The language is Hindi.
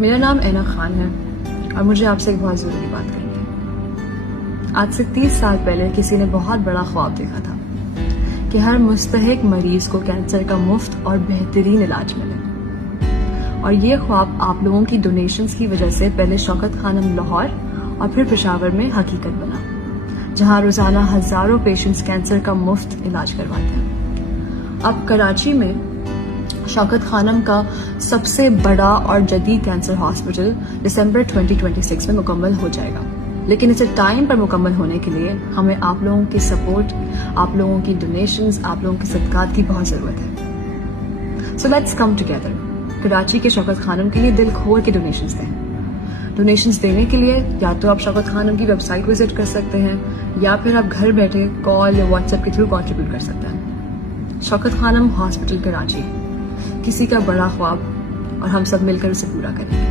मेरा नाम ऐना खान है और मुझे आपसे एक बहुत ज़रूरी बात करनी है। आज से 30 साल पहले किसी ने बहुत बड़ा ख्वाब देखा था कि हर मुस्तहिक मरीज को कैंसर का मुफ्त और बेहतरीन इलाज मिले। और ये ख्वाब आप लोगों की डोनेशंस की वजह से पहले शौकत खानम लाहौर और फिर पेशावर में हकीकत बना, जहां रोजाना हजारों पेशेंट्स कैंसर का मुफ्त इलाज करवाते हैं। अब कराची में शौकत खानम का सबसे बड़ा और जदीद कैंसर हॉस्पिटल दिसंबर 2026 में मुकम्मल हो जाएगा, लेकिन इसे टाइम पर मुकम्मल होने के लिए हमें आप लोगों की सपोर्ट, आप लोगों की डोनेशंस, आप लोगों की सदकात की बहुत जरूरत है। So let's come together. Karachi के शौकत खानम के लिए दिल खोल के डोनेशंस दें। डोनेशंस देने के लिए या तो आप शौकत खानम की वेबसाइट विजिट कर सकते हैं या फिर आप घर बैठे कॉल या व्हाट्सएप के थ्रू कंट्रीब्यूट कर सकते हैं। शौकत खानम हॉस्पिटल कराची, किसी का बड़ा ख्वाब और हम सब मिलकर उसे पूरा करें।